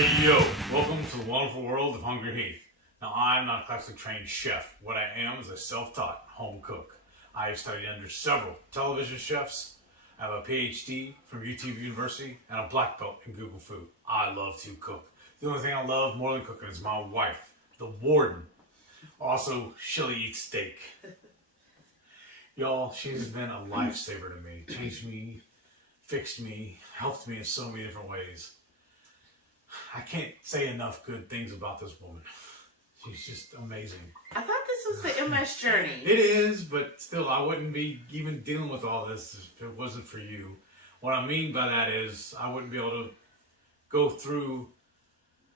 Hey yo, welcome to the wonderful world of HungryHeath. Now I'm not a classically trained chef. What I am is a self-taught home cook. I have studied under several television chefs. I have a PhD from YouTube University and a black belt in Google Food. I love to cook. The only thing I love more than cooking is my wife, the warden. Also, she'll eat steak. Y'all, she's been a lifesaver to me. Changed me, fixed me, helped me in so many different ways. I can't say enough good things about this woman. She's just amazing. I thought this was the MS journey. It is, but still, I wouldn't be even dealing with all this if it wasn't for you. What I mean by that is I wouldn't be able to go through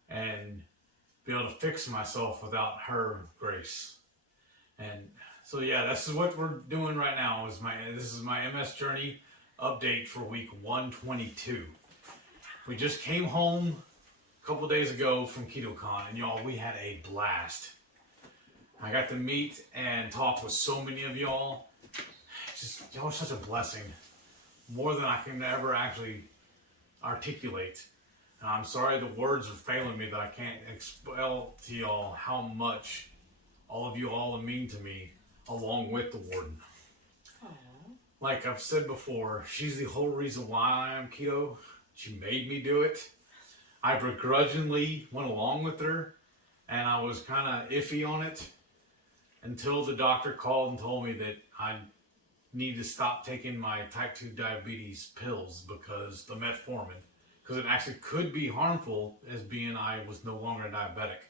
and be able to fix myself without her grace. And so yeah, this is what we're doing right now. This is my MS journey update for week 122. We just came home a couple days ago from Keto Con, and y'all, we had a blast. I got to meet and talk with so many of y'all. Y'all are such a blessing. More than I can ever actually articulate. And I'm sorry the words are failing me that I can't expel to y'all how much all of you all mean to me, along with the warden. Aww. Like I've said before, she's the whole reason why I'm keto. She made me do it. I begrudgingly went along with her, and I was kind of iffy on it until the doctor called and told me that I need to stop taking my type 2 diabetes pills because the metformin, because it actually could be harmful as being I was no longer diabetic.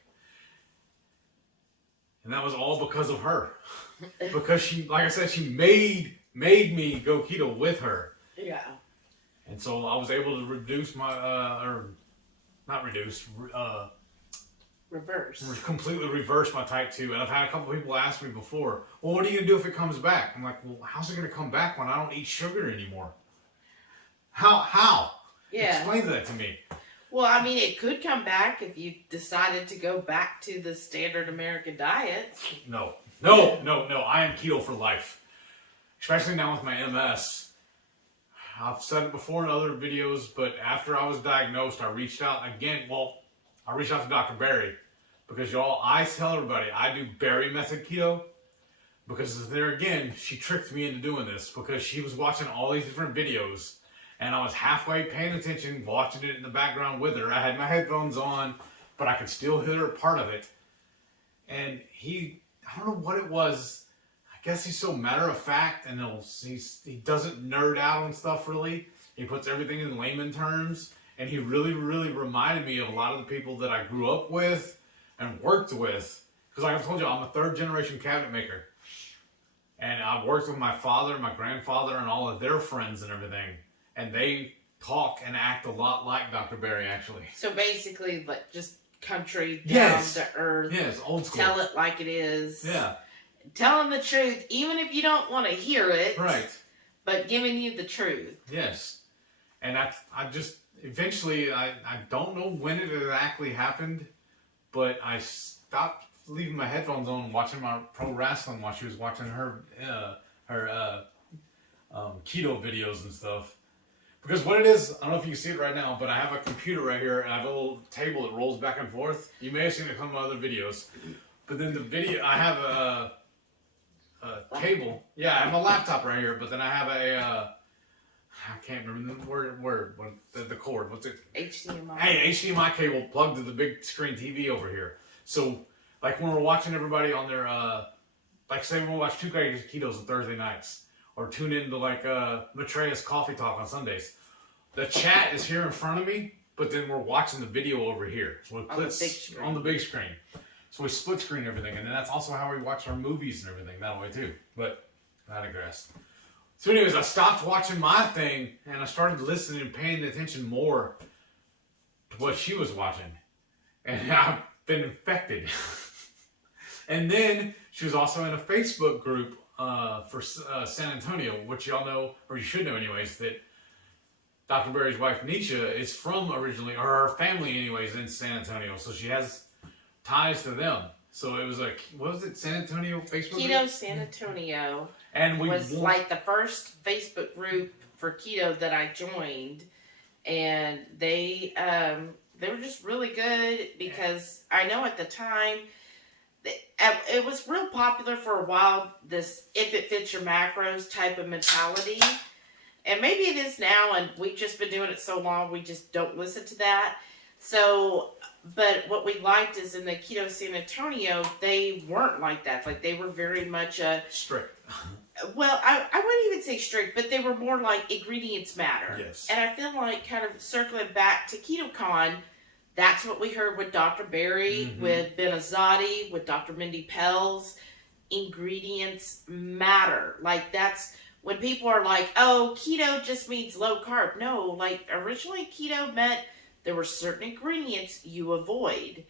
And that was all because of her. Because she, like I said, she made me go keto with her. Yeah. And so I was able to reduce my, completely reverse my type 2. And I've had a couple people ask me before, well, what are you going to do if it comes back? I'm like, well, how's it going to come back when I don't eat sugar anymore? How? Yeah. Explain that to me. Well, I mean, it could come back if you decided to go back to the standard American diet. No. I am keto for life. Especially now with my MS. I've said it before in other videos, but after I was diagnosed, I reached out again. Well, I reached out to Dr. Barry because y'all, I tell everybody I do Barry method keto because there again, she tricked me into doing this because she was watching all these different videos and I was halfway paying attention, watching it in the background with her. I had my headphones on, but I could still hear part of it. And I don't know what it was. I guess he's so matter of fact, and he doesn't nerd out on stuff really. He puts everything in layman terms, and he really, really reminded me of a lot of the people that I grew up with and worked with. Because like I told you, I'm a third generation cabinet maker. And I've worked with my father, my grandfather, and all of their friends and everything. And they talk and act a lot like Dr. Barry, actually. So basically, like just country, down to earth. Yes, old school. Tell it like it is. Yeah. Telling the truth, even if you don't want to hear it. Right. But giving you the truth. Yes. And I just, eventually, I don't know when it exactly happened, but I stopped leaving my headphones on watching my pro wrestling while she was watching her keto videos and stuff. Because what it is, I don't know if you can see it right now, but I have a computer right here, and I have a little table that rolls back and forth. You may have seen it come in other videos. But then I have a table. Yeah, I have a laptop right here, but then I have I can't remember the word, the cord. What's it? HDMI. Hey, HDMI cable plugged to the big screen TV over here. So, like when we're watching everybody on their, like say we'll watch 2 Ketos on Thursday nights, or tune into like Matreya's Coffee Talk on Sundays. The chat is here in front of me, but then we're watching the video over here. So on the big screen. So we split screen everything, and then that's also how we watch our movies and everything that way too. But I digress. So anyways, I stopped watching my thing, and I started listening and paying attention more to what she was watching. And I've been infected. And then she was also in a Facebook group for San Antonio, which y'all know, or you should know anyways, that Dr. Barry's wife, Nisha, is from originally, or her family anyways, in San Antonio. So she has ties to them. So it was what was it, San Antonio Facebook Keto group? San Antonio and was like the first Facebook group for keto that I joined. And they They were just really good because I know at the time it was real popular for a while, this if it fits your macros type of mentality. And maybe it is now, and we've just been doing it so long, we just don't listen to that. So, but what we liked is in the Keto San Antonio, they weren't like that. Like, they were very much strict. Well, I wouldn't even say strict, but they were more like ingredients matter. Yes. And I feel like kind of circling back to KetoCon, that's what we heard with Dr. Berry, with Ben Azadi, with Dr. Mindy Pels. Ingredients matter. Like, that's when people are like, oh, keto just means low carb. No, like, originally keto meant there were certain ingredients you avoid.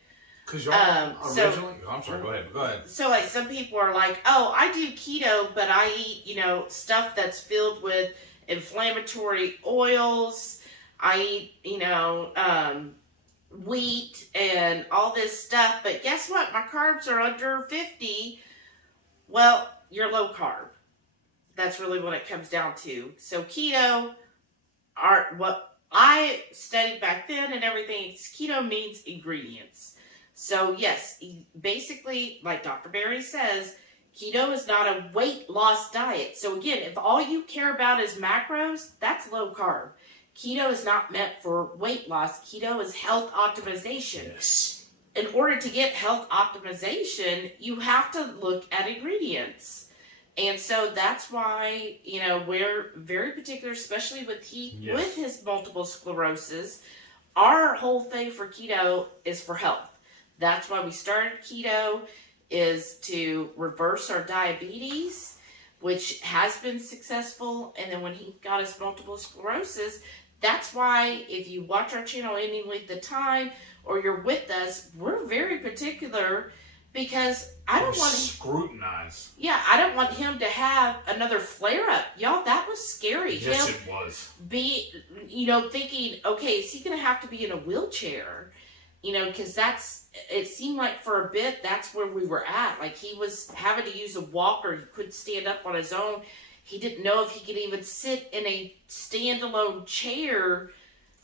Because y'all originally... I'm sorry, go ahead. So, like, some people are like, oh, I do keto, but I eat, stuff that's filled with inflammatory oils. I eat, wheat and all this stuff. But guess what? My carbs are under 50. Well, you're low carb. That's really what it comes down to. So keto, what I studied back then and everything, keto means ingredients. So yes, basically, like Dr. Berry says, keto is not a weight loss diet. So again, if all you care about is macros, that's low carb. Keto is not meant for weight loss. Keto is health optimization. Yes. In order to get health optimization, you have to look at ingredients. And so that's why, we're very particular, especially with Heath, with his multiple sclerosis. Our whole thing for keto is for health. That's why we started keto, is to reverse our diabetes, which has been successful. And then when he got his multiple sclerosis, that's why if you watch our channel any length of time or you're with us, we're very particular because I don't want to scrutinize. Yeah, I don't want him to have another flare up. Y'all, that was scary. Yes, it was. Thinking, okay, is he going to have to be in a wheelchair? Because it seemed like for a bit, that's where we were at. Like, he was having to use a walker. He couldn't stand up on his own. He didn't know if he could even sit in a standalone chair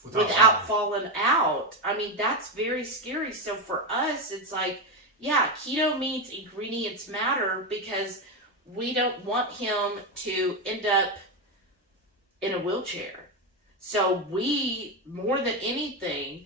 without falling out. I mean, that's very scary. So for us, it's like, yeah, keto means ingredients matter because we don't want him to end up in a wheelchair. So we, more than anything,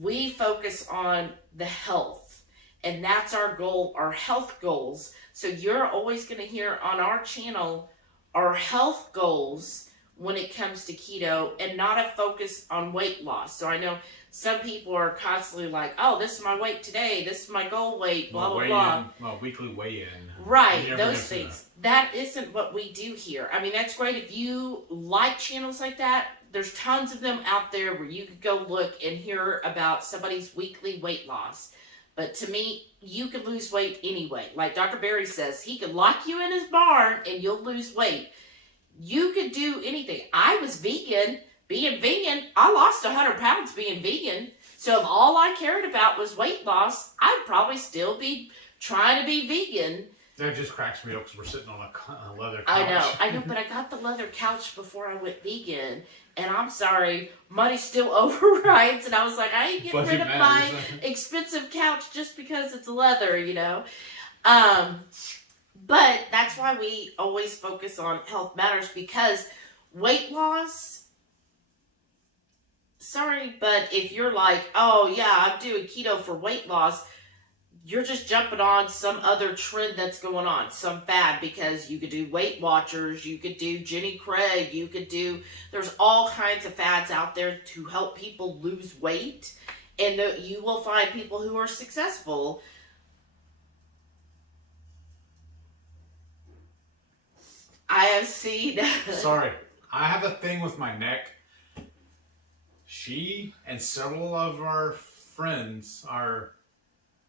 we focus on the health. And that's our goal, our health goals. So you're always going to hear on our channel our health goals when it comes to keto and not a focus on weight loss. So I know some people are constantly like, oh, this is my weight today, this is my goal weight, blah, blah, blah. Well, weekly weigh-in. Right, those things. That isn't what we do here. I mean, that's great if you like channels like that. There's tons of them out there where you could go look and hear about somebody's weekly weight loss. But to me, you can lose weight anyway. Like Dr. Berry says, he could lock you in his barn and you'll lose weight. You could do anything. I was vegan. Being vegan, I lost 100 pounds being vegan. So if all I cared about was weight loss, I'd probably still be trying to be vegan. That just cracks me up because we're sitting on a leather couch. I know, but I got the leather couch before I went vegan. And I'm sorry, money still overrides. And I was like, I ain't getting rid of my expensive couch just because it's leather, But that's why we always focus on health matters, because weight loss, sorry, but if you're like, oh yeah, I'm doing keto for weight loss, you're just jumping on some other trend that's going on, some fad, because you could do Weight Watchers, you could do Jenny Craig, there's all kinds of fads out there to help people lose weight, and you will find people who are successful. I have seen... Sorry, I have a thing with my neck. She and several of our friends, our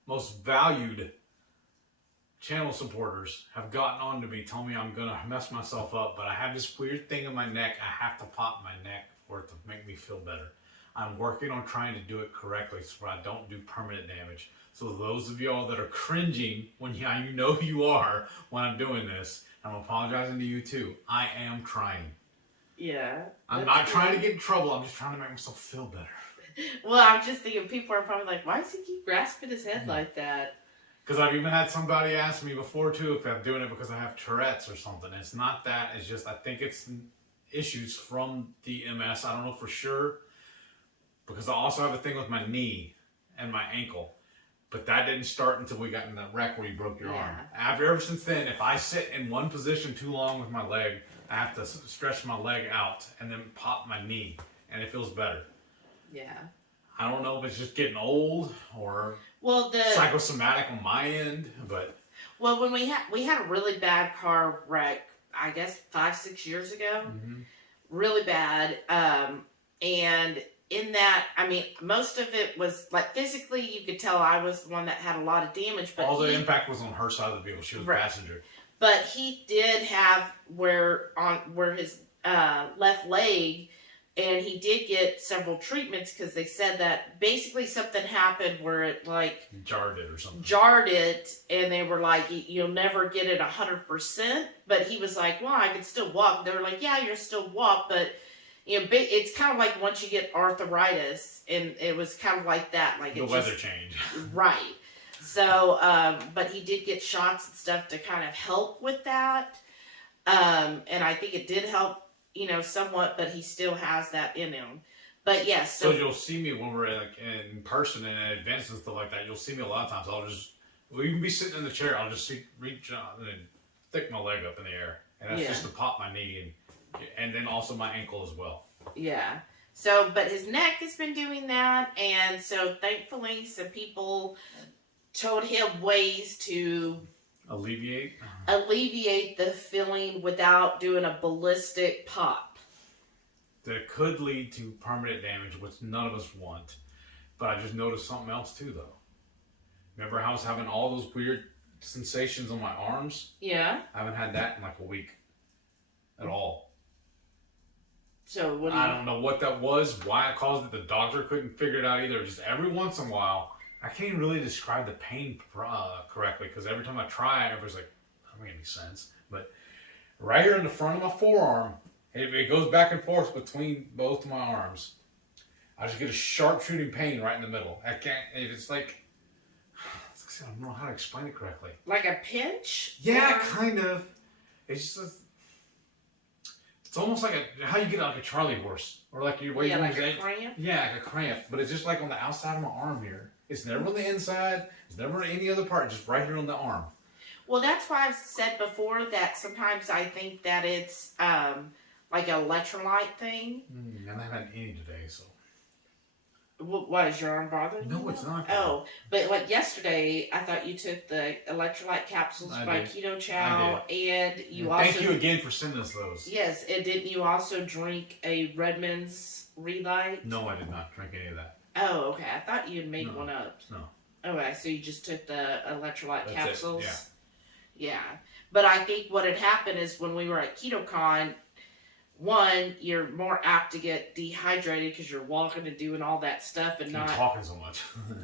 most valued channel supporters, have gotten on to me, telling me I'm going to mess myself up, but I have this weird thing in my neck. I have to pop my neck for it to make me feel better. I'm working on trying to do it correctly so I don't do permanent damage. So those of y'all that are cringing when you know you are when I'm doing this, I'm apologizing to you too. I am trying. Yeah. I'm not trying to get in trouble. I'm just trying to make myself feel better. Well, I'm just thinking people are probably like, why does he keep grasping his head like that? Because I've even had somebody ask me before too if I'm doing it because I have Tourette's or something. It's not that. It's just I think it's issues from the MS. I don't know for sure. Because I also have a thing with my knee and my ankle. But that didn't start until we got in that wreck where you broke your arm. Ever since then, if I sit in one position too long with my leg, I have to stretch my leg out and then pop my knee. And it feels better. Yeah. I don't know if it's just getting old or psychosomatic on my end, but when we had a really bad car wreck, I guess 5-6 years ago, really bad, and in that, I mean, most of it was like physically, you could tell I was the one that had a lot of damage, but all the impact was on her side of the vehicle. She was the passenger. But he did have where his left leg. And he did get several treatments because they said that basically something happened where it like jarred it or something. Jarred it, and they were like, "You'll never get it 100%." But he was like, "Well, I can still walk." They were like, "Yeah, you'll still walk, but it's kind of like once you get arthritis, and it was kind of like that, like the weather change." Right. So, but he did get shots and stuff to kind of help with that, and I think it did help. Somewhat, but he still has that in him. But yes. So you'll see me when we're like in person and at events and stuff like that. You'll see me a lot of times. We'll even be sitting in the chair. I'll just reach out and stick my leg up in the air, and that's just to pop my knee and then also my ankle as well. Yeah. So, but his neck has been doing that, and so thankfully, some people told him ways to alleviate the feeling without doing a ballistic pop. That could lead to permanent damage, which none of us want. But I just noticed something else too, though. Remember how I was having all those weird sensations on my arms? Yeah. I haven't had that in like a week at all. So I don't know what that was, why it caused it. The doctor couldn't figure it out either. Just every once in a while, I can't even really describe the pain correctly because every time I try it, everybody's like, that doesn't make any sense. But right here in the front of my forearm, it goes back and forth between both of my arms. I just get a sharp shooting pain right in the middle. It's like, I don't know how to explain it correctly. Like a pinch? Yeah, kind of. It's just, it's almost like how you get like a Charlie horse. Or like your way like a cramp? Yeah, like a cramp. But it's just like on the outside of my arm here. It's never on the inside. It's never on any other part. Just right here on the arm. Well, that's why I've said before that sometimes I think that it's like an electrolyte thing. And I haven't had any today, so. What, is your arm bothering you? No, it's not. Oh, but like yesterday, I thought you took the electrolyte capsules by Keto Chow, and you also... Thank you again for sending us those. Yes, and didn't you also drink a Redmond's Relight? No, I did not drink any of that. Oh, okay. I thought you had made one up. No. Okay, so you just took the electrolyte capsules? It, yeah. But I think what had happened is when we were at KetoCon, one, you're more apt to get dehydrated because you're walking and doing all that stuff and not talking so much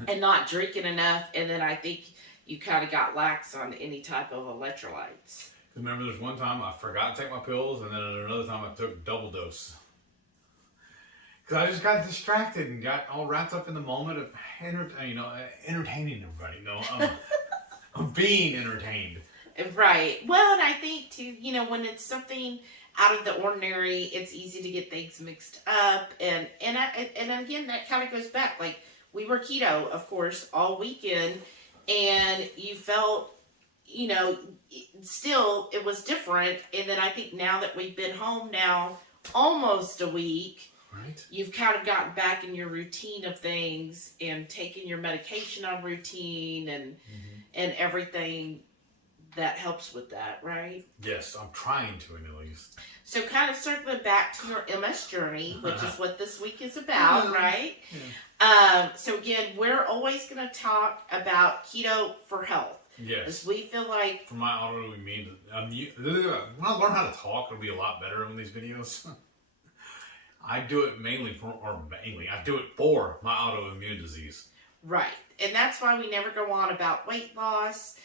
and not drinking enough. And then I think you kind of got lax on any type of electrolytes. Remember, there's one time I forgot to take my pills, and then another time I took double dose. Because I just got distracted and got all wrapped up in the moment of entertaining everybody. Of being entertained. Right. Well, and I think too, when it's something out of the ordinary, it's easy to get things mixed up, and again, that kind of goes back. Like, we were keto, of course, all weekend, and you felt, still it was different. And then I think now that we've been home now almost a week. Right. You've kind of gotten back in your routine of things and taking your medication on routine and everything that helps with that, right? Yes, I'm trying to at least. So kind of circling back to your MS journey, which is what this week is about, right? Yeah. So again, we're always going to talk about keto for health. Yes. Because we feel like... For my autoimmune... when I learn how to talk, it'll be a lot better on these videos. I do it I do it for my autoimmune disease. Right. And that's why we never go on about weight loss.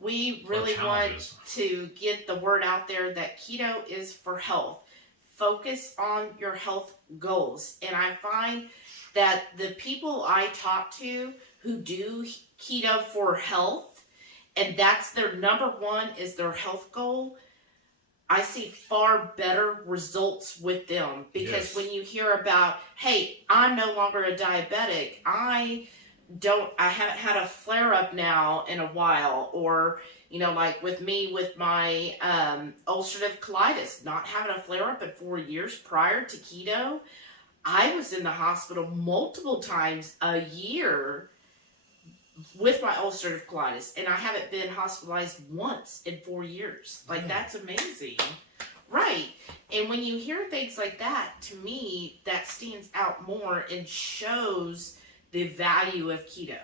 We really want to get the word out there that keto is for health. Focus on your health goals. And I find that the people I talk to who do keto for health, and that's their number one is their health goal, I see far better results with them. Because when you hear about, hey, I'm no longer a diabetic, I haven't had a flare up now in a while, or like with me with my ulcerative colitis, not having a flare up in 4 years prior to keto. I was in the hospital multiple times a year with my ulcerative colitis, and I haven't been hospitalized once in 4 years. Like, that's amazing. Right. And when you hear things like that, to me, that stands out more and shows the value of keto.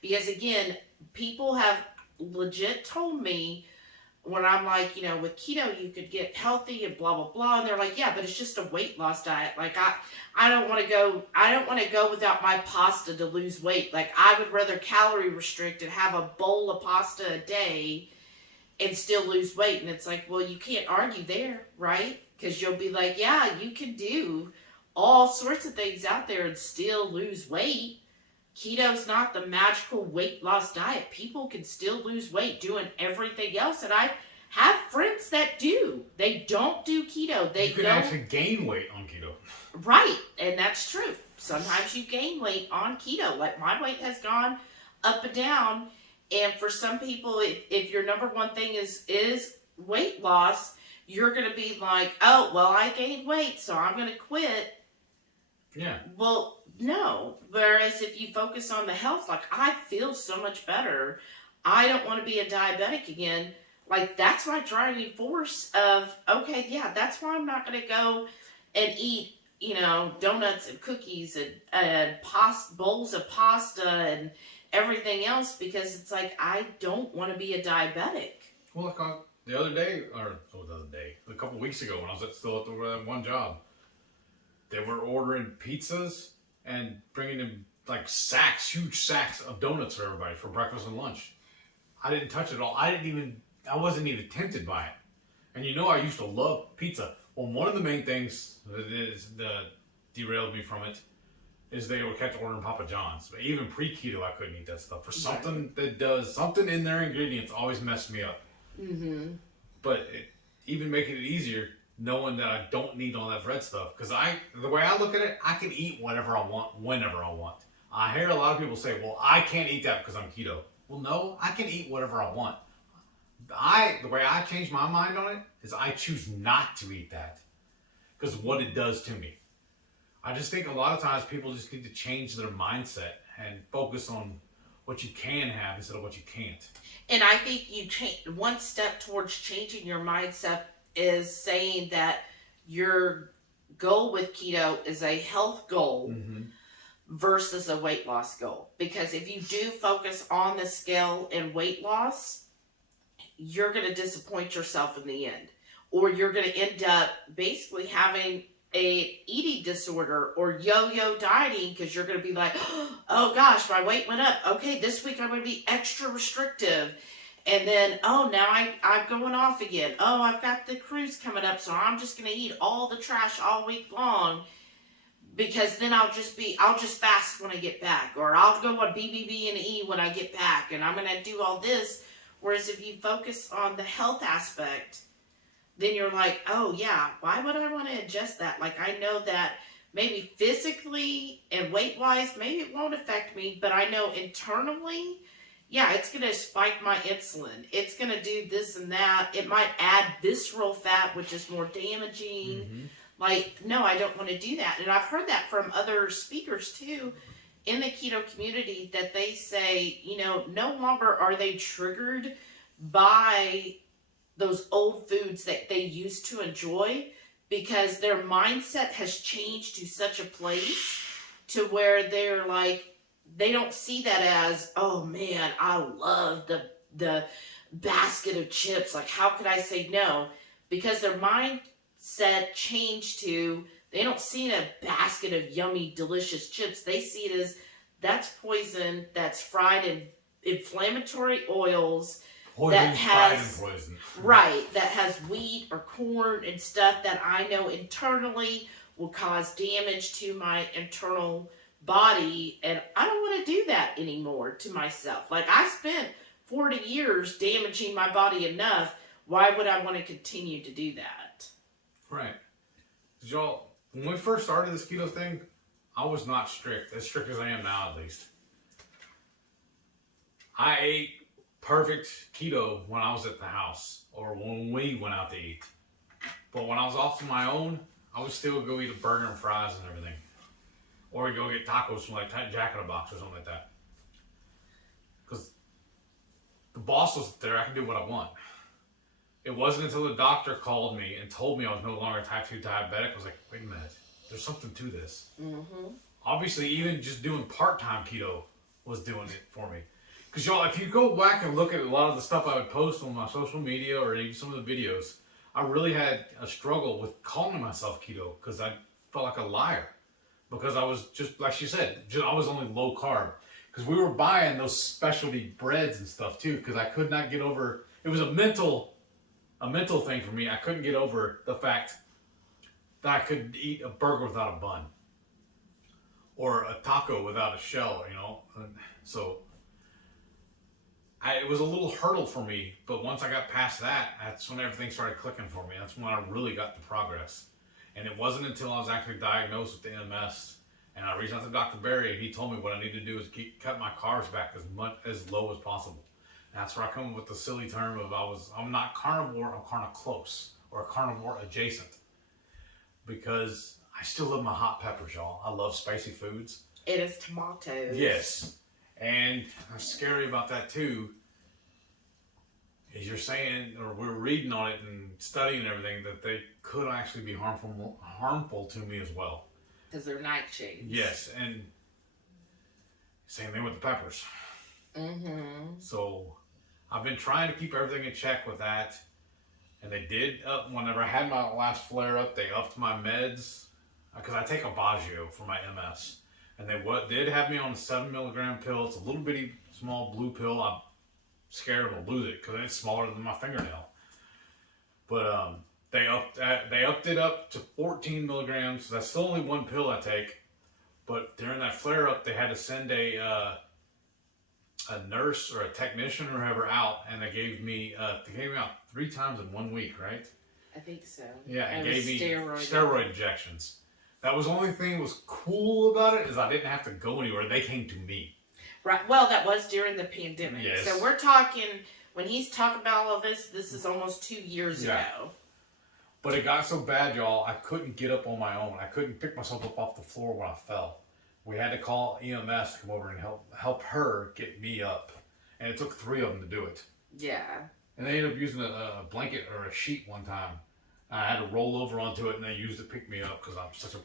Because again, people have legit told me, when I'm like, with keto you could get healthy and blah blah blah, and they're like, yeah, but it's just a weight loss diet. Like, I don't want to go without my pasta to lose weight. Like, I would rather calorie restrict and have a bowl of pasta a day and still lose weight. And it's like, well, you can't argue there, right? Because you'll be like, yeah, you can do all sorts of things out there and still lose weight. Keto's not the magical weight loss diet. People can still lose weight doing everything else. And I have friends that do. They don't do keto. You can actually gain weight on keto. Right. And that's true. Sometimes you gain weight on keto. Like, my weight has gone up and down. And for some people, if your number one thing is weight loss, you're going to be like, oh, well, I gained weight, so I'm going to quit. Yeah. Well, no. Whereas if you focus on the health, like, I feel so much better. I don't want to be a diabetic again. Like, that's my driving force of, okay, yeah, that's why I'm not going to go and eat, donuts and cookies and bowls of pasta and everything else, because it's like, I don't want to be a diabetic. Well, like the other day, a couple weeks ago when I was still at the one job, they were ordering pizzas and bringing them like huge sacks of donuts for everybody for breakfast and lunch. I didn't touch it all. I wasn't even tempted by it. And I used to love pizza. Well, one of the main things that derailed me from it is they kept ordering Papa John's. But even pre-keto, I couldn't eat that stuff. For something that does something in their ingredients always messed me up. Mm-hmm. But even making it easier, knowing that I don't need all that bread stuff. Because the way I look at it, I can eat whatever I want, whenever I want. I hear a lot of people say, well, I can't eat that because I'm keto. Well, no, I can eat whatever I want. The way I change my mind on it is I choose not to eat that because of what it does to me. I just think a lot of times people just need to change their mindset and focus on what you can have instead of what you can't. And I think one step towards changing your mindset is saying that your goal with keto is a health goal versus a weight loss goal. Because if you do focus on the scale and weight loss, you're going to disappoint yourself in the end. Or you're going to end up basically having a eating disorder or yo-yo dieting, because you're going to be like, oh gosh, my weight went up. Okay, this week I'm going to be extra restrictive. And then, oh, now I'm going off again. Oh, I've got the cruise coming up, so I'm just going to eat all the trash all week long, because then I'll just fast when I get back, or I'll go on BBB and E when I get back, and I'm going to do all this. Whereas if you focus on the health aspect, then you're like, oh yeah, why would I want to adjust that? Like, I know that maybe physically and weight-wise, maybe it won't affect me, but I know internally, yeah, it's going to spike my insulin. It's going to do this and that. It might add visceral fat, which is more damaging. Mm-hmm. Like, no, I don't want to do that. And I've heard that from other speakers too in the keto community, that they say, no longer are they triggered by those old foods that they used to enjoy, because their mindset has changed to such a place to where they're like, they don't see that as, oh man, I love the basket of chips. Like, how could I say no? Because their mindset changed to, they don't see a basket of yummy, delicious chips. They see it as, that's poison, that's fried in inflammatory oils, that has wheat or corn and stuff that I know internally will cause damage to my internal body, and I don't want to do that anymore to myself. Like, I spent 40 years damaging my body enough. Why would I want to continue to do that? Right. Y'all, when we first started this keto thing, I was not strict as I am now, at least. I ate perfect keto when I was at the house or when we went out to eat. But when I was off on my own, I would still go eat a burger and fries and everything. Or go get tacos from like Jack in the Box or something like that. Because the boss was there, I could do what I want. It wasn't until the doctor called me and told me I was no longer type 2 diabetic. I was like, wait a minute, there's something to this. Mm-hmm. Obviously, even just doing part-time keto was doing it for me. Because y'all, if you go back and look at a lot of the stuff I would post on my social media or even some of the videos, I really had a struggle with calling myself keto because I felt like a liar. Because I was just, like she said, I was only low carb. Because we were buying those specialty breads and stuff too, because I could not get over, it was a mental thing for me. I couldn't get over the fact that I could eat a burger without a bun. Or a taco without a shell, you know. So it was a little hurdle for me, but once I got past that, that's when everything started clicking for me. That's when I really got the progress. And it wasn't until I was actually diagnosed with the MS and I reached out to Dr. Barry and he told me what I need to do is cut my carbs back as low as possible. And that's where I come up with the silly term of I'm not carnivore, I'm carnivore or carnivore adjacent. Because I still love my hot peppers, y'all. I love spicy foods. It is tomatoes. Yes. And what's scary about that too is you're saying, or we're reading on it and studying and everything, that they could actually be harmful to me as well. Because they're nightshades. Yes, and same thing with the peppers. Mm-hmm. So I've been trying to keep everything in check with that. And they did up, whenever I had my last flare up, they upped my meds. Because I take a Baggio for my MS. And they did have me on a 7 milligram pill. It's a little bitty small blue pill. I'm scared to lose it because it's smaller than my fingernail. But they upped it up to 14 milligrams. That's still only one pill I take. But during that flare up, they had to send a nurse or a technician or whoever out, and they gave me out 3 times in 1 week, right? I think so. Yeah, and gave me steroid injections. That was the only thing that was cool about it is I didn't have to go anywhere. They came to me. Right. Well, that was during the pandemic. Yes. So we're talking, when he's talking about all of this is almost 2 years ago. But it got so bad, y'all, I couldn't get up on my own. I couldn't pick myself up off the floor when I fell. We had to call EMS to come over and help her get me up. And it took 3 of them to do it. Yeah. And they ended up using a blanket or a sheet one time. I had to roll over onto it and they used it to pick me up because I'm such a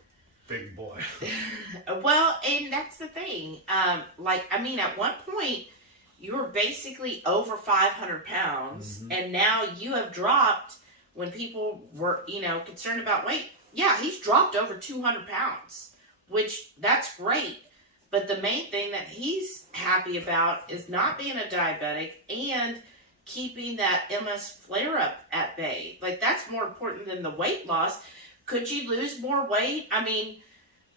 big boy. Well, and that's the thing. At one point, you were basically over 500 pounds. Mm-hmm. And now you have dropped, when people were, concerned about weight. Yeah, he's dropped over 200 pounds, which that's great. But the main thing that he's happy about is not being a diabetic and keeping that MS flare-up at bay. Like, that's more important than the weight loss. Could you lose more weight? I mean,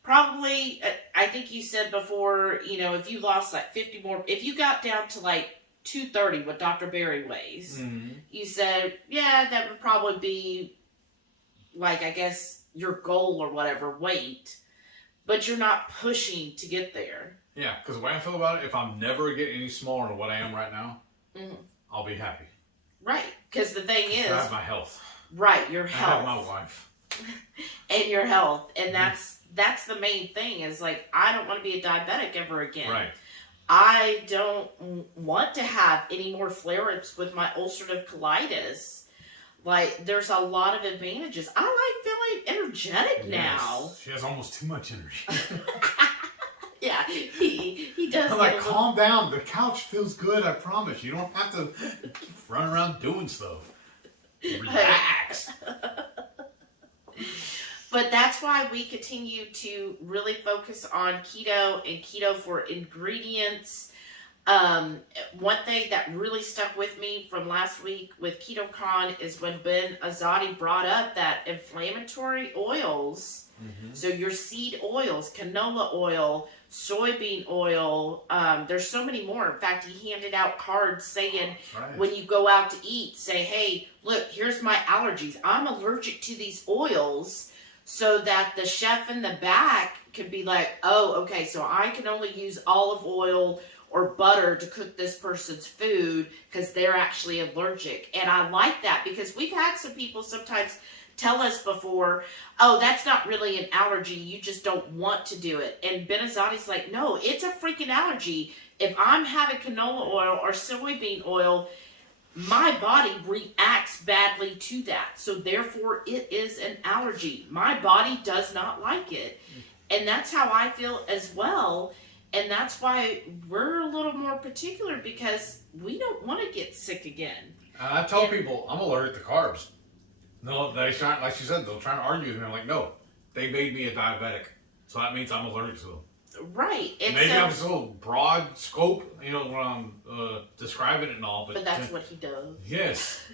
probably, I think you said before, if you lost like 50 more, if you got down to like 230, what Dr. Barry weighs, mm-hmm. You said, yeah, that would probably be like, I guess, your goal or whatever weight, but you're not pushing to get there. Yeah, because the way I feel about it, if I'm never getting any smaller than what I am right now, mm-hmm. I'll be happy. Right, because the thing is, I have my health. Right, your health. I have my wife. And your health, and that's the main thing. Is like, I don't want to be a diabetic ever again. Right. I don't want to have any more flare-ups with my ulcerative colitis. Like, there's a lot of advantages. I like feeling energetic now. She has almost too much energy. Yeah, he does. I'm like, calm down. The couch feels good, I promise. You don't have to run around doing stuff. Relax. But that's why we continue to really focus on keto and keto for ingredients. One thing that really stuck with me from last week with Keto Con is when Ben Azadi brought up that inflammatory oils. Mm-hmm. So your seed oils, canola oil, soybean oil, there's so many more. In fact, he handed out cards saying, when you go out to eat, say, hey, look, here's my allergies. I'm allergic to these oils, so that the chef in the back could be like, oh, okay, so I can only use olive oil or butter to cook this person's food because they're actually allergic. And I like that, because we've had some people sometimes tell us before, oh, that's not really an allergy, you just don't want to do it. And Ben Azadi's like, no, it's a freaking allergy. If I'm having canola oil or soybean oil, my body reacts badly to that. So therefore, it is an allergy. My body does not like it. And that's how I feel as well. And that's why we're a little more particular, because we don't want to get sick again. I tell people I'm allergic to carbs. No, they try, like she said, they'll try to argue with me. I'm like, no, they made me a diabetic, so that means I'm allergic to them. Right. And maybe I'm just a little broad scope, when I'm describing it and all, but that's what he does. Yes.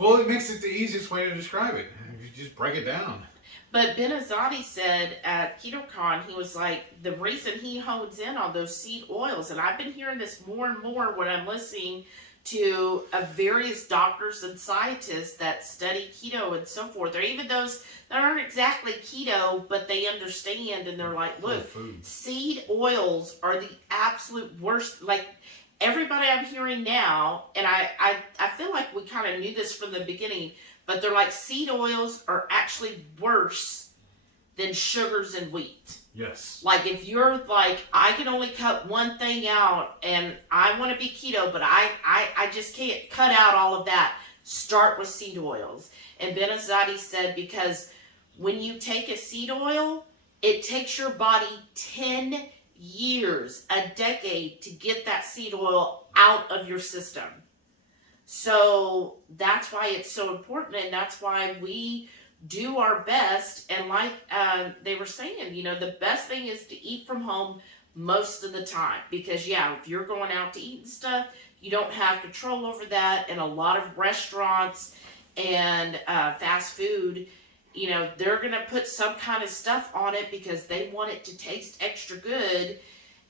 Well, it makes it the easiest way to describe it. You just break it down. But Ben Azadi said at KetoCon, he was like, the reason he hones in on those seed oils, and I've been hearing this more and more when I'm listening to various doctors and scientists that study keto and so forth, or even those that aren't exactly keto, but they understand, and they're like, look, seed oils are the absolute worst. Like, everybody I'm hearing now, and I feel like we kind of knew this from the beginning, but they're like, seed oils are actually worse than sugars and wheat. Yes. Like, if you're like, I can only cut one thing out and I want to be keto, but I just can't cut out all of that, start with seed oils. And Ben Azadi said, because when you take a seed oil, it takes your body 10 years, a decade, to get that seed oil out of your system. So that's why it's so important, and that's why we do our best. And like they were saying, the best thing is to eat from home most of the time, because if you're going out to eat and stuff, you don't have control over that. And a lot of restaurants and fast food, they're going to put some kind of stuff on it because they want it to taste extra good.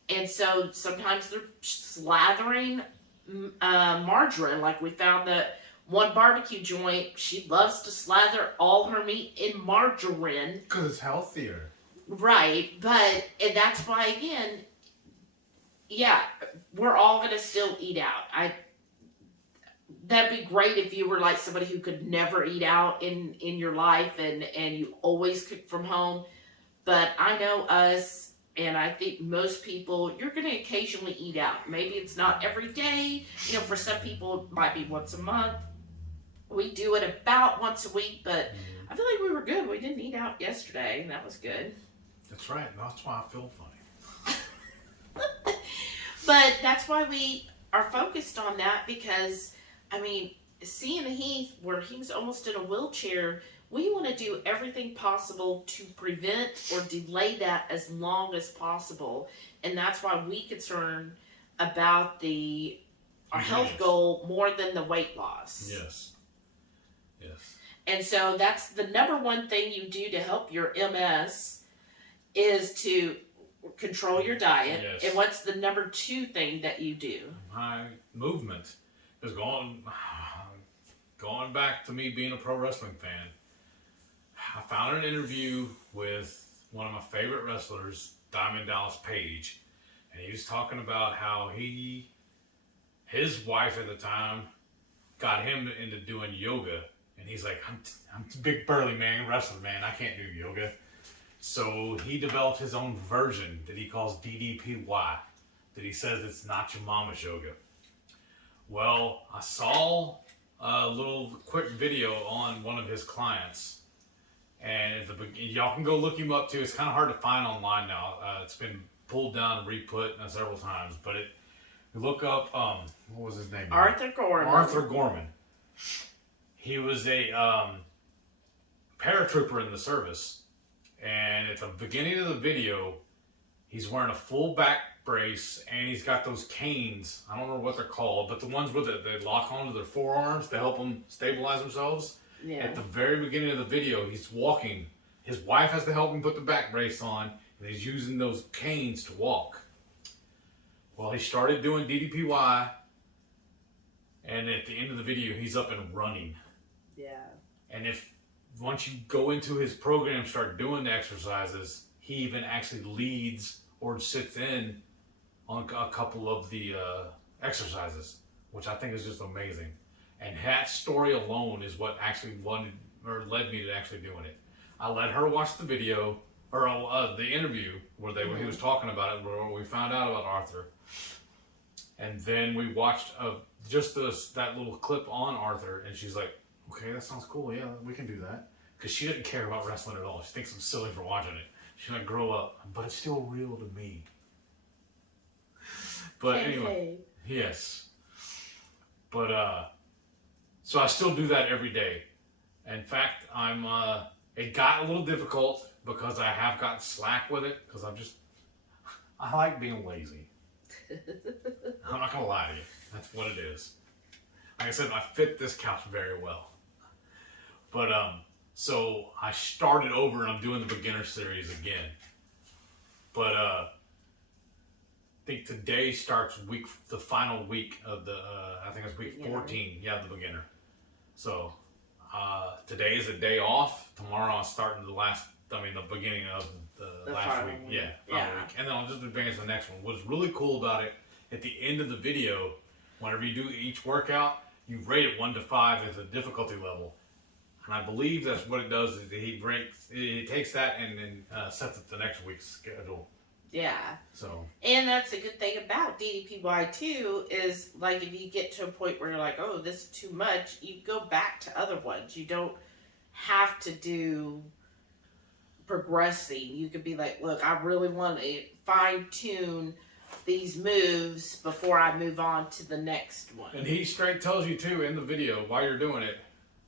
And so sometimes they're slathering margarine. Like, we found that one barbecue joint, she loves to slather all her meat in margarine. Because it's healthier. Right, and that's why, again, we're all going to still eat out. That'd be great if you were like somebody who could never eat out in your life and you always cook from home. But I know us, and I think most people, you're going to occasionally eat out. Maybe it's not every day. For some people, it might be once a month. We do it about once a week, but I feel like we were good. We didn't eat out yesterday, and that was good. That's right. That's why I feel funny. But that's why we are focused on that, because, seeing Heath, where he's almost in a wheelchair, we want to do everything possible to prevent or delay that as long as possible. And that's why we concern about our health goal more than the weight loss. Yes. And so that's the number one thing you do to help your MS is to control your diet. Yes. And what's the number two thing that you do? My movement is going back to me being a pro wrestling fan. I found an interview with one of my favorite wrestlers, Diamond Dallas Page, and he was talking about how his wife at the time got him into doing yoga, and he's like, I'm a big burly man, wrestling man, I can't do yoga. So he developed his own version that he calls DDPY, that he says it's not your mama's yoga. Well, I saw a little quick video on one of his clients, and y'all can go look him up too. It's kind of hard to find online now. It's been pulled down and re-put several times, but you look up, what was his name? Arthur Gorman. Arthur Gorman. He was a paratrooper in the service, and at the beginning of the video, he's wearing a full back brace, and he's got those canes. I don't know what they're called, but the ones with it, they lock onto their forearms to help them stabilize themselves. Yeah. At the very beginning of the video, he's walking. His wife has to help him put the back brace on, and he's using those canes to walk. Well, he started doing DDPY, and at the end of the video, he's up and running. Yeah. And if once you go into his program, start doing the exercises, he even actually leads or sits in on a couple of the exercises, which I think is just amazing. And that story alone is what actually led me to actually doing it. I let her watch the video, or the interview where he was talking about it, where we found out about Arthur. And then we watched just that little clip on Arthur, and she's like, okay, that sounds cool, yeah, we can do that. Because she didn't care about wrestling at all. She thinks I'm silly for watching it. She's like, grow up. But it's still real to me. But anyway, yes. But, so I still do that every day. In fact, it got a little difficult because I have gotten slack with it. Because I like being lazy. I'm not going to lie to you. That's what it is. Like I said, I fit this couch very well. But, so I started over and I'm doing the beginner series again. But, I think today starts the final week of the, I think it's week 14. Yeah, the beginner. So, today is a day off. Tomorrow I'm starting the beginning of the last week. Yeah. Week. And then I'll just advance the next one. What's really cool about it, at the end of the video, whenever you do each workout, you rate it 1 to 5 as a difficulty level. And I believe that's what it does, is he takes that and then sets it the next week's schedule. Yeah. So. And that's a good thing about DDPY too, is like if you get to a point where you're like, oh, this is too much, you go back to other ones. You don't have to do progressing. You could be like, look, I really want to fine tune these moves before I move on to the next one. And he straight tells you too in the video while you're doing it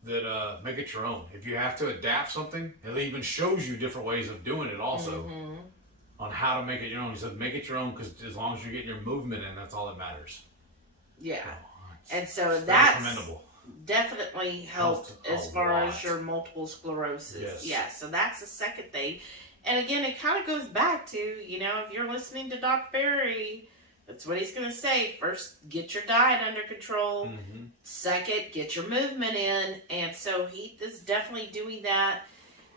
that make it your own. If you have to adapt something, it even shows you different ways of doing it also. Mm-hmm. On how to make it your own. He said make it your own because as long as you're getting your movement in, that's all that matters. Yeah. And so that's commendable. Definitely helped as far as your multiple sclerosis. Yes. Yeah, so that's the second thing. And again, it kind of goes back to, if you're listening to Doc Barry, that's what he's going to say. First, get your diet under control. Mm-hmm. Second, get your movement in. And so Heath is definitely doing that.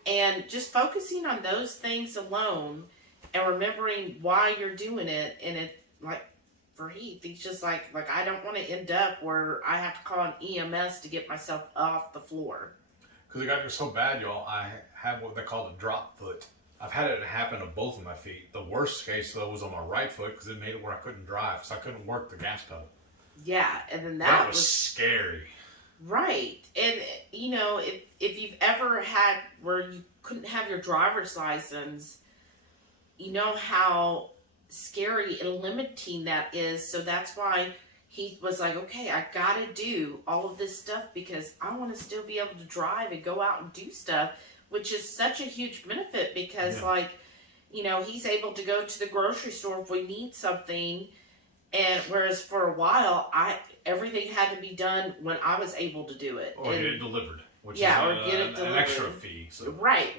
And just focusing on those things alone and remembering why you're doing it. And it, like, for Heath, he's just like, I don't want to end up where I have to call an EMS to get myself off the floor. Because it got me so bad, y'all, I have what they call a drop foot. I've had it happen to both of my feet. The worst case, though, was on my right foot because it made it where I couldn't drive, so I couldn't work the gas pedal. Yeah, and then that was scary. Right. And, if you've ever had where you couldn't have your driver's license, you know how scary and limiting that is. So that's why he was like, okay, I got to do all of this stuff because I want to still be able to drive and go out and do stuff. Which is such a huge benefit because, he's able to go to the grocery store if we need something. And whereas for a while, everything had to be done when I was able to do it. Or get it delivered, which is an extra fee. So. Right.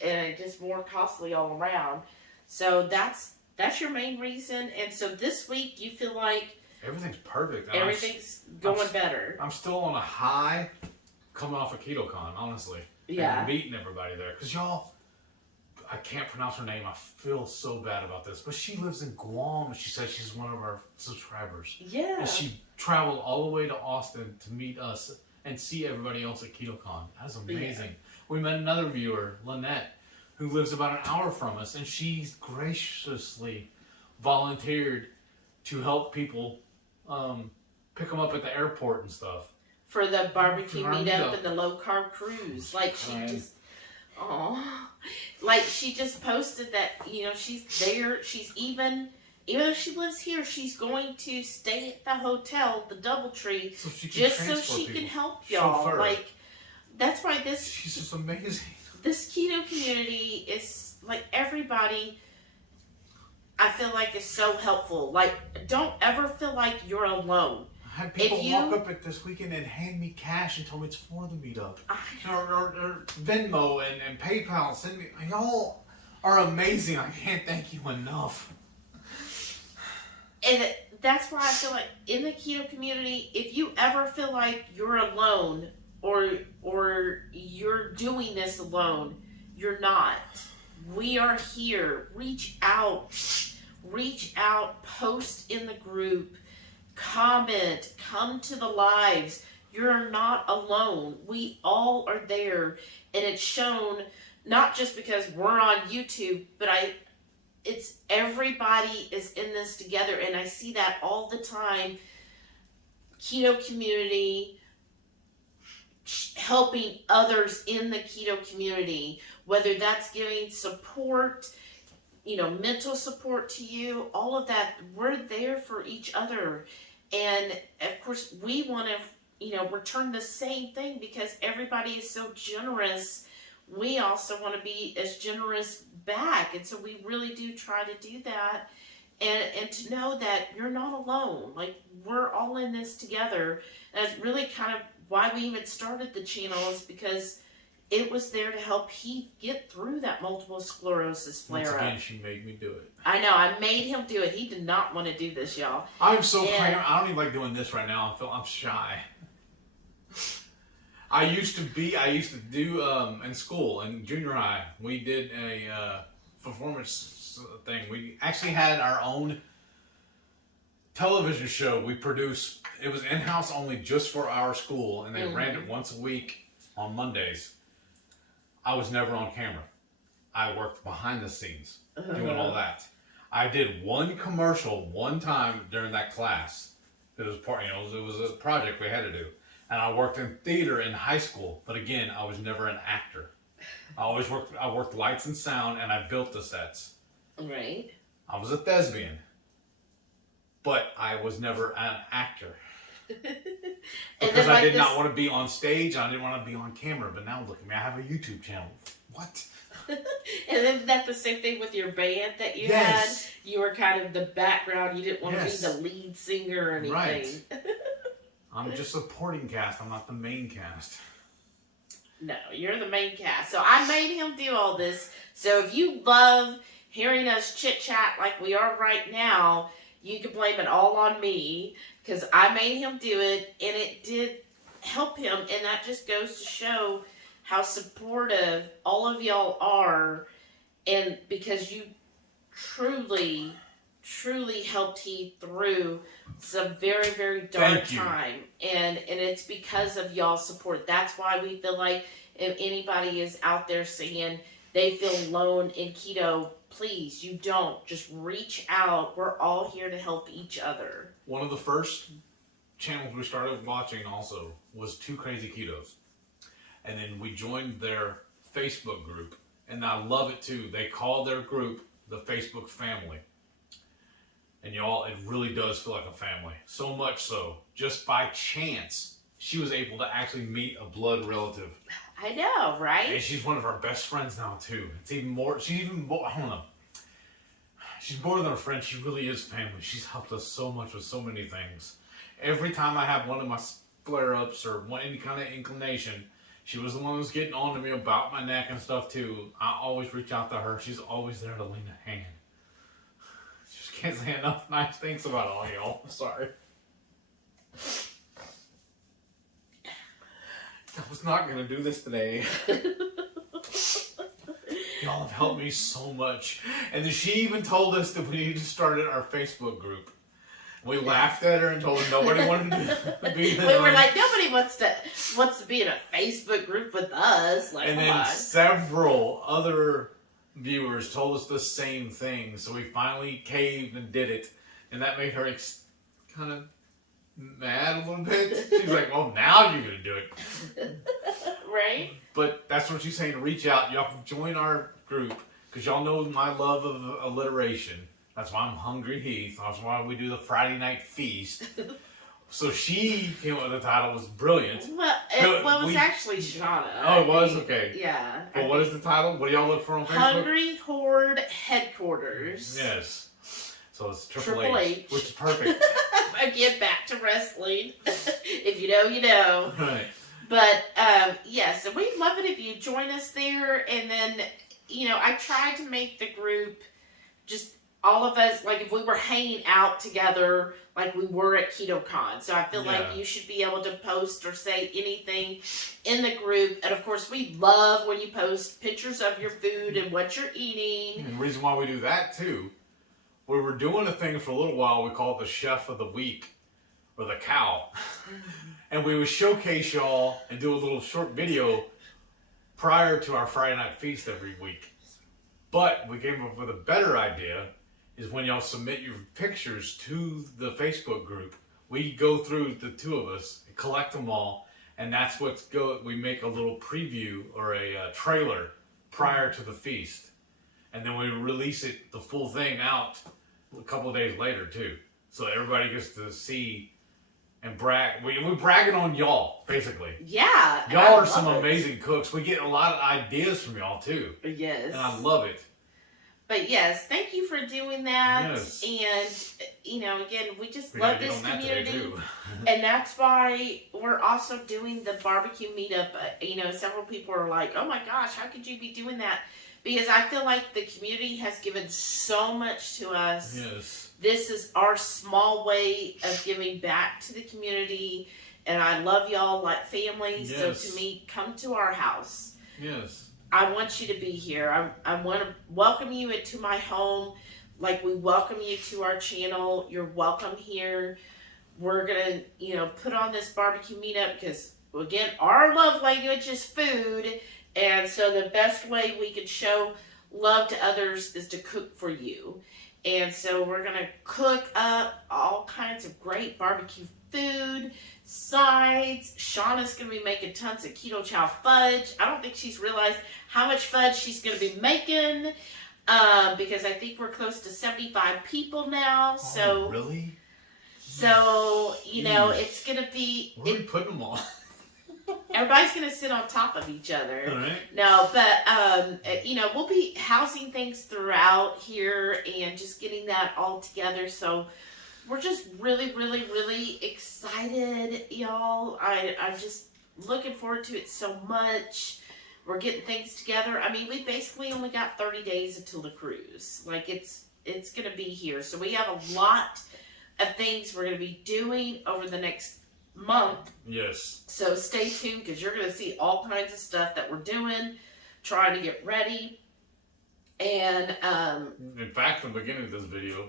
And it's just more costly all around. So that's your main reason. And so this week, you feel like everything's perfect. Everything's going better. I'm still on a high coming off of Keto Con, honestly. Yeah. And meeting everybody there. Because y'all, I can't pronounce her name. I feel so bad about this. But she lives in Guam. And she says she's one of our subscribers. Yeah. And she traveled all the way to Austin to meet us and see everybody else at KetoCon. That's amazing. Yeah. We met another viewer, Lynette, who lives about an hour from us. And she's graciously volunteered to help people pick them up at the airport and stuff. For the barbecue meetup and the low carb cruise. Like she just posted that, she's there. She's even though she lives here, she's going to stay at the hotel, the Doubletree, so she can help y'all. Chauffeur. Like, that's why she's just amazing. This keto community is like everybody. I feel like is so helpful. Like, don't ever feel like you're alone. I had people walk up at this weekend and hand me cash and told me it's for the meetup. Or Venmo and PayPal. Send me. Y'all are amazing. I can't thank you enough. And that's why I feel like in the keto community, if you ever feel like you're alone or you're doing this alone, you're not. We are here. Reach out, post in the group, comment, come to the lives. You're not alone. We all are there, and it's shown not just because we're on YouTube, but it's everybody is in this together, and I see that all the time. Keto community helping others in the keto community, whether that's giving support, mental support to you, all of that. We're there for each other. And of course we want to, return the same thing because everybody is so generous. We also want to be as generous back. And so we really do try to do that. And to know that you're not alone. Like, we're all in this together. And that's really kind of why we even started the channel, is because it was there to help Heath get through that multiple sclerosis flare-up. Once again, she made me do it. I know, I made him do it. He did not want to do this, y'all. I'm so cramped. I don't even like doing this right now. I'm shy. I used to do in school, in junior high, we did a performance thing. We actually had our own television show we produced. It was in-house only just for our school, and they ran it once a week on Mondays. I was never on camera. I worked behind the scenes doing all that. I did one commercial one time during that class. It was it was a project we had to do. And I worked in theater in high school, but again, I was never an actor. I worked lights and sound, and I built the sets. Right. I was a thespian, but I was never an actor. Because I did not want to be on stage, I didn't want to be on camera, but now look at me, I have a YouTube channel. What? And isn't that the same thing with your band that you had? You were kind of the background, you didn't want to be the lead singer or anything. Right. I'm just supporting cast, I'm not the main cast. No, you're the main cast. So I made him do all this. So if you love hearing us chit-chat like we are right now, you can blame it all on me, because I made him do it, and it did help him, and that just goes to show how supportive all of y'all are, and because you truly helped Heath through some very, very dark time, and it's because of y'all's support. That's why we feel like if anybody is out there saying they feel alone in keto, please, you don't. Just reach out. We're all here to help each other. One of the first channels we started watching also was Two Crazy Ketos. And then we joined their Facebook group. And I love it too. They call their group the Facebook family. And y'all, it really does feel like a family. So much so, just by chance, she was able to actually meet a blood relative. I know, right? And she's one of our best friends now too. She's even more, I don't know. She's more than a friend, she really is family. She's helped us so much with so many things. Every time I have one of my flare-ups or any kind of inclination, she was the one who was getting on to me about my neck and stuff too. I always reach out to her. She's always there to lend a hand. Just can't say enough nice things about all y'all. I'm sorry. I was not going to do this today. Y'all have helped me so much. And then she even told us that we needed to start our Facebook group. We laughed at her and told her nobody wanted to be there. We were like, nobody wants to be in a Facebook group with us. Like, and then several other viewers told us the same thing. So we finally caved and did it. And that made her kind of mad a little bit. She's like, well, now you're going to do it. Right? But that's what she's saying, to reach out. Y'all can join our group, because y'all know my love of alliteration. That's why I'm HungryHeath. That's why we do the Friday night feast. So she came up with the title. It was brilliant. Well, it was actually Shauna. Oh, it was? Okay. Yeah. Well, what is the title? What do y'all look for on Facebook? HungryHorde Headquarters. Yes. So it's Triple H. which is perfect. Again, back to wrestling. If you know, you know. Right. But, yes, and we'd love it if you join us there. And then, you know, I tried to make the group just all of us, like if we were hanging out together like we were at Keto Con. So I feel like you should be able to post or say anything in the group. And, of course, we love when you post pictures of your food and what you're eating. And the reason why we do that, too, we were doing a thing for a little while we called the Chef of the Week, or the cow. And we would showcase y'all and do a little short video prior to our Friday night feast every week. But we came up with a better idea, is when y'all submit your pictures to the Facebook group, we go through, the two of us, collect them all, and that's we make a little preview or a trailer prior to the feast. And then we release it, the full thing, out a couple of days later too. So everybody gets to see and brag. We're bragging on y'all, basically. Yeah. Y'all are some amazing cooks. We get a lot of ideas from y'all too. Yes. And I love it. But yes, thank you for doing that. Yes. And, you know, again, we just We love gotta get this on that today, community. too. And that's why we're also doing the barbecue meetup. You know, several people are like, oh my gosh, how could you be doing that? Because I feel like the community has given so much to us. Yes. This is our small way of giving back to the community. And I love y'all like family. Yes. So to me, come to our house. Yes. I want you to be here. I want to welcome you into my home like we welcome you to our channel. You're welcome here. We're going to, you know, put on this barbecue meetup because, again, our love language is food. And so the best way we can show love to others is to cook for you. And so we're going to cook up all kinds of great barbecue food, sides. Shauna's going to be making tons of keto chow fudge. I don't think she's realized how much fudge she's going to be making because I think we're close to 75 people now. So really? So, you know, it's going to be... Where are we putting them all? Everybody's going to sit on top of each other. All right. No, but, you know, we'll be housing things throughout here and just getting that all together. So we're just really, really, really excited, y'all. I'm just looking forward to it so much. We're getting things together. I mean, we basically only got 30 days until the cruise. Like, it's going to be here. So we have a lot of things we're going to be doing over the next month. Yes. So stay tuned because you're going to see all kinds of stuff that we're doing, trying to get ready. And in fact, in the beginning of this video,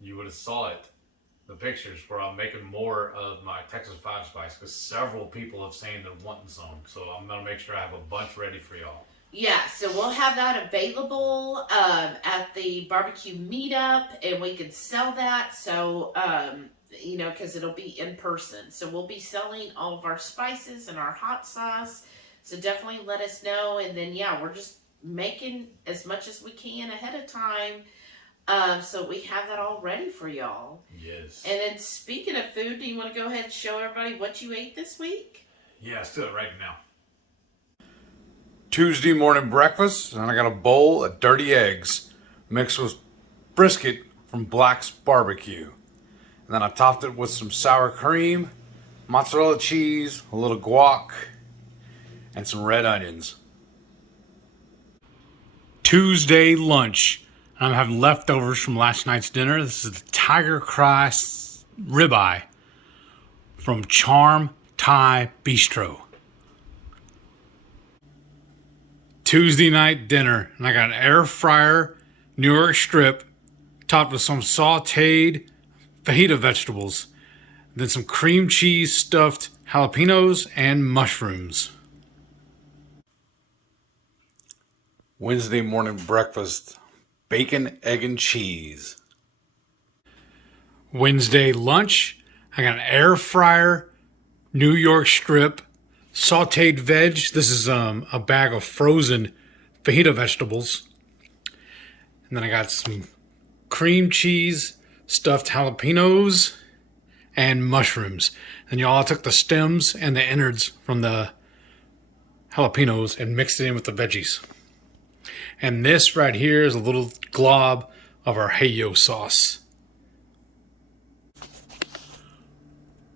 you would have saw it, the pictures where I'm making more of my Texas 5 spice because several people have saying they're wanting some. So I'm going to make sure I have a bunch ready for y'all. yeah, so we'll have that available at the barbecue meetup and we can sell that. So, you know, because it'll be in person. So we'll be selling all of our spices and our hot sauce. So definitely let us know. And then, yeah, we're just making as much as we can ahead of time. So we have that all ready for y'all. Yes. And then speaking of food, do you want to go ahead and show everybody what you ate this week? Yeah, let's do it right now. Tuesday morning breakfast, and I got a bowl of dirty eggs mixed with brisket from Black's Barbecue. And then I topped it with some sour cream, mozzarella cheese, a little guac, and some red onions. Tuesday lunch. I'm having leftovers from last night's dinner. This is the Tiger Cry ribeye from Charm Thai Bistro. Tuesday night dinner, and I got an air fryer New York strip topped with some sautéed fajita vegetables, then some cream cheese stuffed jalapenos and mushrooms. Wednesday morning breakfast, bacon, egg, and cheese. Wednesday lunch, I got an air fryer New York strip sautéed veg. This is a bag of frozen fajita vegetables. And then I got some cream cheese stuffed jalapenos and mushrooms. And y'all took the stems and the innards from the jalapenos and mixed it in with the veggies. And this right here is a little glob of our Hey-Yo sauce.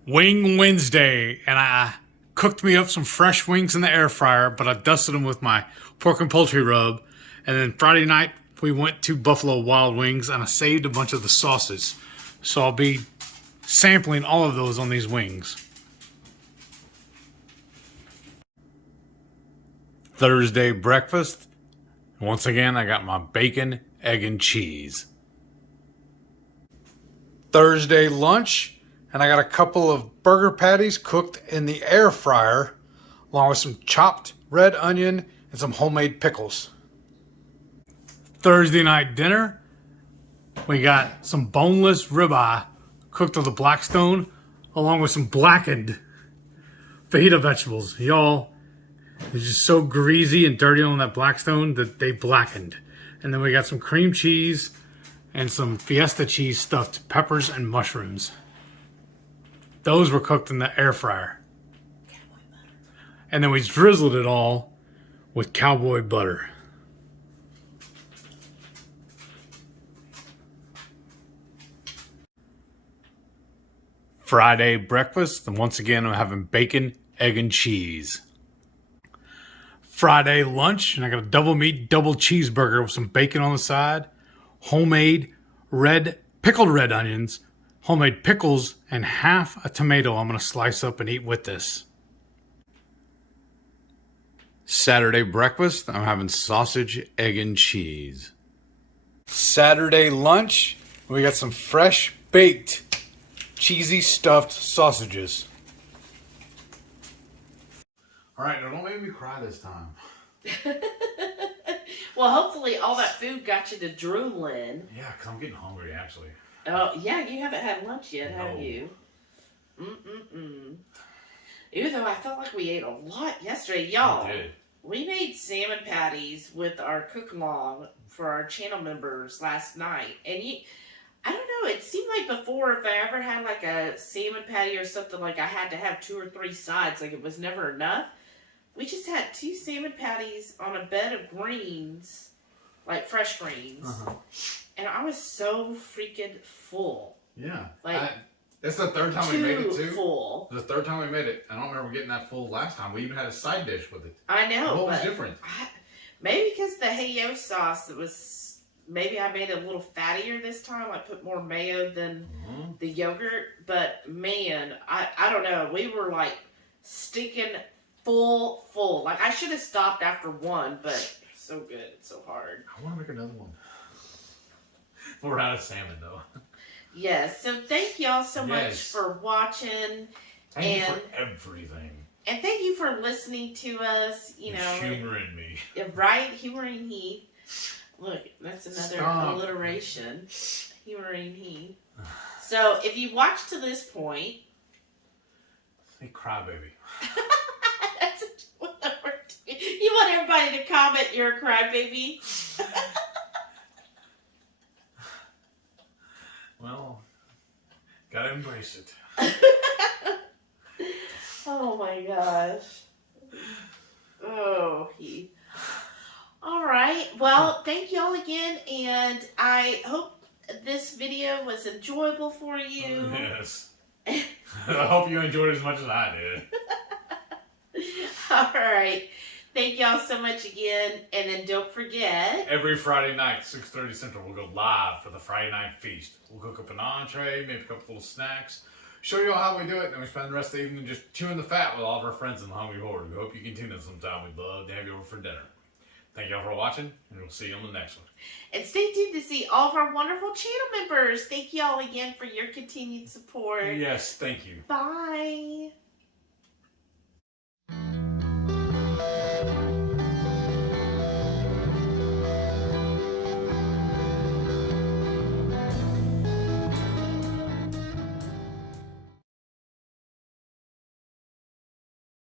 Wing Wednesday, and I cooked me up some fresh wings in the air fryer, but I dusted them with my pork and poultry rub. And then Friday night, we went to Buffalo Wild Wings, and I saved a bunch of the sauces. So I'll be sampling all of those on these wings. Thursday breakfast. Once again, I got my bacon, egg, and cheese. Thursday lunch, and I got a couple of burger patties cooked in the air fryer, along with some chopped red onion and some homemade pickles. Thursday night dinner, we got some boneless ribeye cooked on the Blackstone, along with some blackened fajita vegetables. Y'all, it's just so greasy and dirty on that Blackstone that they blackened. And then we got some cream cheese and some Fiesta cheese stuffed peppers and mushrooms. Those were cooked in the air fryer. And then we drizzled it all with cowboy butter. Friday breakfast, and once again I'm having bacon, egg, and cheese. Friday lunch, and I got a double meat, double cheeseburger with some bacon on the side, homemade pickled red onions, homemade pickles, and half a tomato I'm going to slice up and eat with this. Saturday breakfast, I'm having sausage, egg, and cheese. Saturday lunch, we got some fresh baked cheesy stuffed sausages. Alright, now don't make me cry this time. Well, hopefully all that food got you to drooling. Yeah, because I'm getting hungry, actually. Oh, yeah, you haven't had lunch yet, No. have you? Even though I felt like we ate a lot yesterday. Y'all, we made salmon patties with our cook-along for our channel members last night. And I don't know, it seemed like before, if I ever had like a salmon patty or something, like I had to have 2 or 3 sides, like it was never enough. We just had 2 salmon patties on a bed of greens, like fresh greens. And I was so freaking full. Yeah. Like, that's the third time we made it too. Full. The third time we made it. I don't remember getting that full last time. We even had a side dish with it. I know. What was different? Maybe because the Hey-Yo sauce, it was, maybe I made it a little fattier this time. I put more mayo than the yogurt. But man, I don't know. We were like stinking full. Like I should have stopped after 1, but it's so good. It's so hard. I want to make another one. We're out of salmon though. Yes. So thank y'all so much for watching. Thank you for everything. And thank you for listening to us. You know, humoring me. Right, humoring Heath. Look, that's another alliteration. Humoring Heath. So if you watched to this point, say crybaby. That's what we're doing. You want everybody to comment you're a crybaby? Well, gotta embrace it. Oh my gosh. Oh, Heath. All right. Well, thank y'all again, and I hope this video was enjoyable for you. Yes. I hope you enjoyed it as much as I did. All right. Thank y'all so much again. And then don't forget, every Friday night, 6:30 Central, we'll go live for the Friday night feast. We'll cook up an entree, maybe a couple little snacks, show you all how we do it, and then we spend the rest of the evening just chewing the fat with all of our friends in the Hungry Horde. We hope you can tune in sometime. We'd love to have you over for dinner. Thank y'all for watching, and we'll see you on the next one. And stay tuned to see all of our wonderful channel members. Thank y'all again for your continued support. Yes, thank you. Bye.